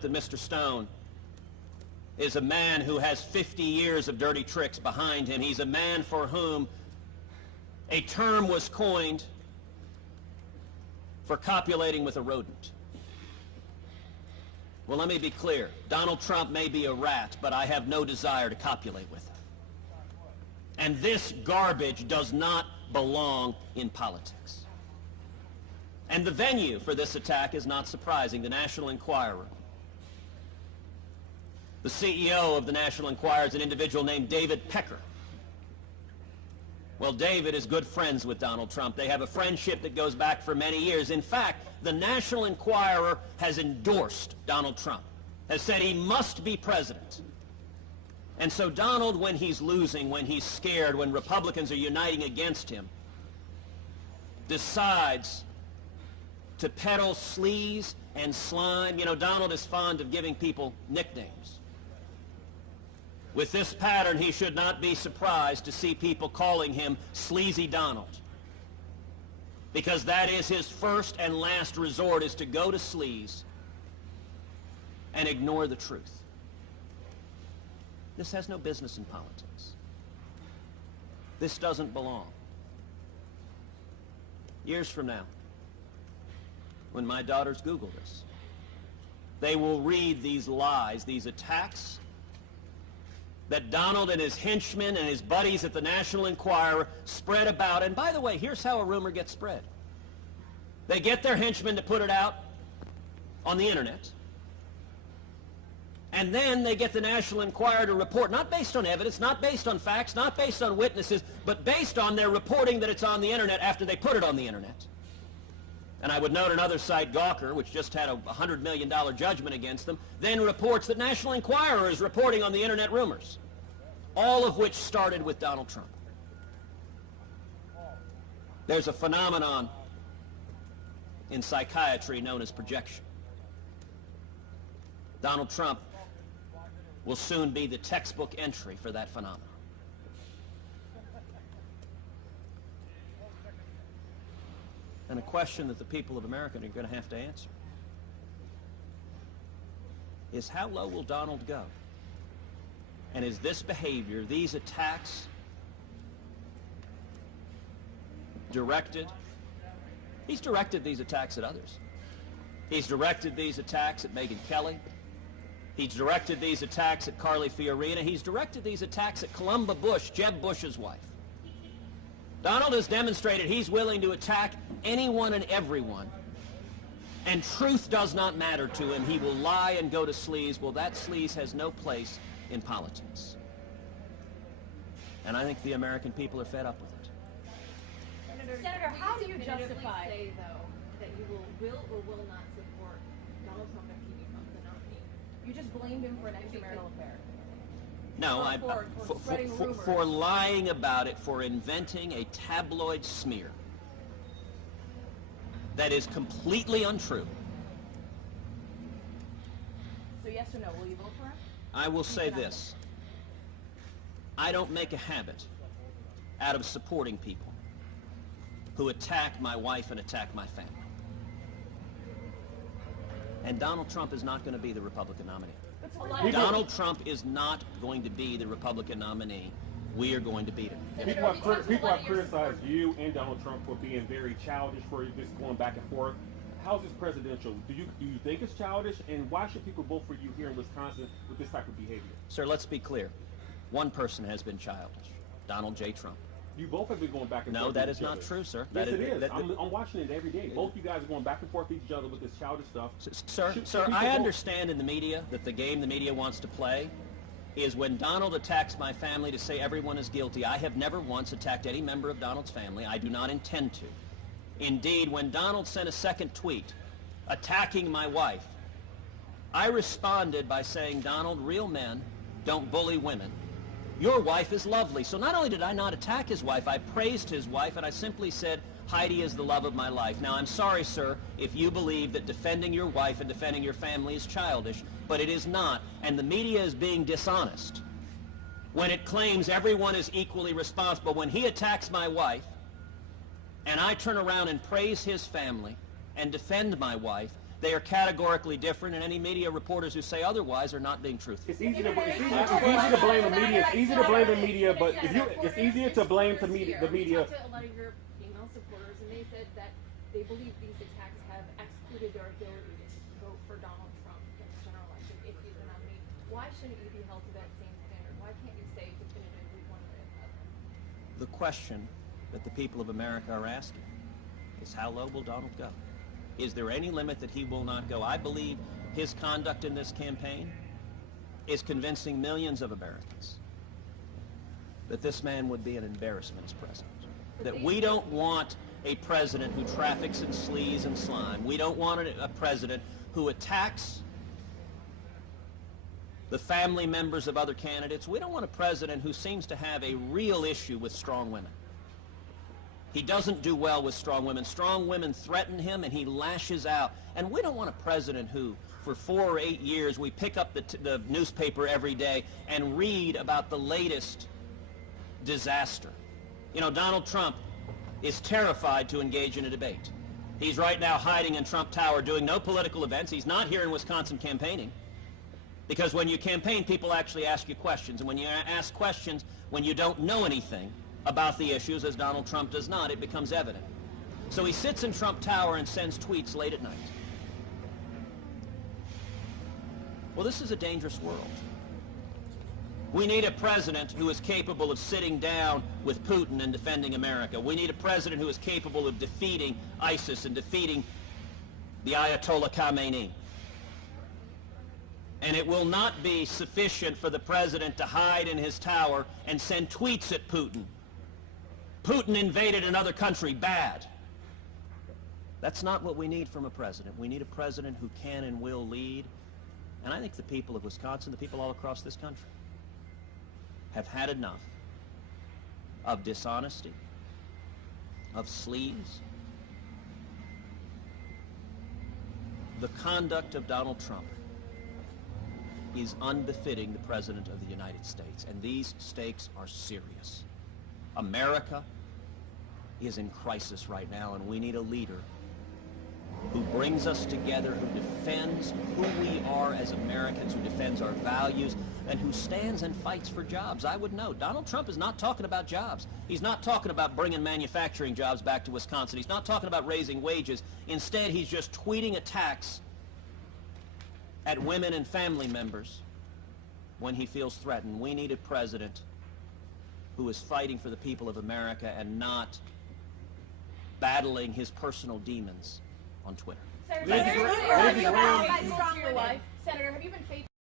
that Mr. Stone is a man who has 50 years of dirty tricks behind him. He's a man for whom a term was coined for copulating with a rodent. Well, let me be clear. Donald Trump may be a rat, but I have no desire to copulate with him. And this garbage does not belong in politics. And the venue for this attack is not surprising. The National Enquirer. The CEO of the National Enquirer is an individual named David Pecker. Well, David is good friends with Donald Trump. They have a friendship that goes back for many years. In fact, the National Enquirer has endorsed Donald Trump, has said he must be president. And so Donald, when he's losing, when he's scared, when Republicans are uniting against him, decides to peddle sleaze and slime. You know, Donald is fond of giving people nicknames. With this pattern, he should not be surprised to see people calling him Sleazy Donald, because that is his first and last resort, is to go to sleaze and ignore the truth. This has no business in politics. This doesn't belong. Years from now, when my daughters Google this, they will read these lies, these attacks that Donald and his henchmen and his buddies at the National Enquirer spread about. And by the way, here's how a rumor gets spread. They get their henchmen to put it out on the internet, and then they get the National Enquirer to report, not based on evidence, not based on facts, not based on witnesses, but based on their reporting that it's on the internet after they put it on the internet. And I would note another site, Gawker, which just had a $100 million judgment against them, then reports that National Enquirer is reporting on the internet rumors, all of which started with Donald Trump. There's a phenomenon in psychiatry known as projection. Donald Trump will soon be the textbook entry for that phenomenon. And a question that the people of America are going to have to answer is, how low will Donald go? And is this behavior, these attacks, directed? He's directed these attacks at others. He's directed these attacks at Megyn Kelly. He's directed these attacks at Carly Fiorina. He's directed these attacks at Columba Bush, Jeb Bush's wife. Donald has demonstrated he's willing to attack anyone and everyone, and truth does not matter to him. He will lie and go to sleaze. Well, that sleaze has no place in politics. And I think the American people are fed up with it. Senator, how do you justify say, though, that you will or will not support Donald Trump if he becomes the nominee? You just blamed him for an extramarital affair. No, for lying about it, for inventing a tabloid smear that is completely untrue. So yes or no, will you vote for him? I will say this. I don't make a habit out of supporting people who attack my wife and attack my family. And Donald Trump is not going to be the Republican nominee. Donald Trump is not going to be the Republican nominee. We are going to beat him. People have criticized you and Donald Trump for being very childish, for just going back and forth. How's this presidential? Do you think it's childish? And why should people vote for you here in Wisconsin with this type of behavior? Sir, let's be clear. One person has been childish, Donald J. Trump. You both have been going back and forth. No, that is not true, sir. Yes, it is. I'm watching it every day. Both you guys are going back and forth with each other with this childish stuff. Sir, I understand in the media that the game the media wants to play is when Donald attacks my family to say everyone is guilty. I have never once attacked any member of Donald's family. I do not intend to. Indeed, when Donald sent a second tweet attacking my wife, I responded by saying, Donald, real men don't bully women. Your wife is lovely. So not only did I not attack his wife, I praised his wife, and I simply said, Heidi is the love of my life. Now, I'm sorry, sir, if you believe that defending your wife and defending your family is childish, but it is not, and the media is being dishonest when it claims everyone is equally responsible. When he attacks my wife, and I turn around and praise his family and defend my wife, They are categorically different, and any media reporters who say otherwise are not being truthful. It's easy to blame the media. It's easy to blame the media, but it's easier to blame the media. We talked to a lot of your female supporters, and they said that they believe these attacks have excluded their ability to vote for Donald Trump in the general election if he's the nominee. Why shouldn't you be held to that same standard? Why can't you say definitively one way or the other? The question that the people of America are asking is, how low will Donald go? Is there any limit that he will not go? I believe his conduct in this campaign is convincing millions of Americans that this man would be an embarrassment as president. That we don't want a president who traffics in sleaze and slime. We don't want a president who attacks the family members of other candidates. We don't want a president who seems to have a real issue with strong women. He doesn't do well with strong women. Strong women threaten him, and he lashes out. And we don't want a president who, for 4 or 8 years, we pick up the newspaper every day and read about the latest disaster. You know, Donald Trump is terrified to engage in a debate. He's right now hiding in Trump Tower doing no political events. He's not here in Wisconsin campaigning. Because when you campaign, people actually ask you questions. And when you ask questions, when you don't know anything about the issues, as Donald Trump does not, it becomes evident. So he sits in Trump Tower and sends tweets late at night. Well, this is a dangerous world. We need a president who is capable of sitting down with Putin and defending America. We need a president who is capable of defeating ISIS and defeating the Ayatollah Khamenei. And it will not be sufficient for the president to hide in his tower and send tweets at Putin. Putin invaded another country, bad. That's not what we need from a president. We need a president who can and will lead. And I think the people of Wisconsin, the people all across this country, have had enough of dishonesty, of sleaze. The conduct of Donald Trump is unbefitting the President of the United States, and these stakes are serious. America is in crisis right now, and we need a leader who brings us together, who defends who we are as Americans, who defends our values, and who stands and fights for jobs. I would note, Donald Trump is not talking about jobs. He's not talking about bringing manufacturing jobs back to Wisconsin. He's not talking about raising wages. Instead, he's just tweeting attacks at women and family members when he feels threatened. We need a president who is fighting for the people of America and not battling his personal demons on Twitter. Senator, have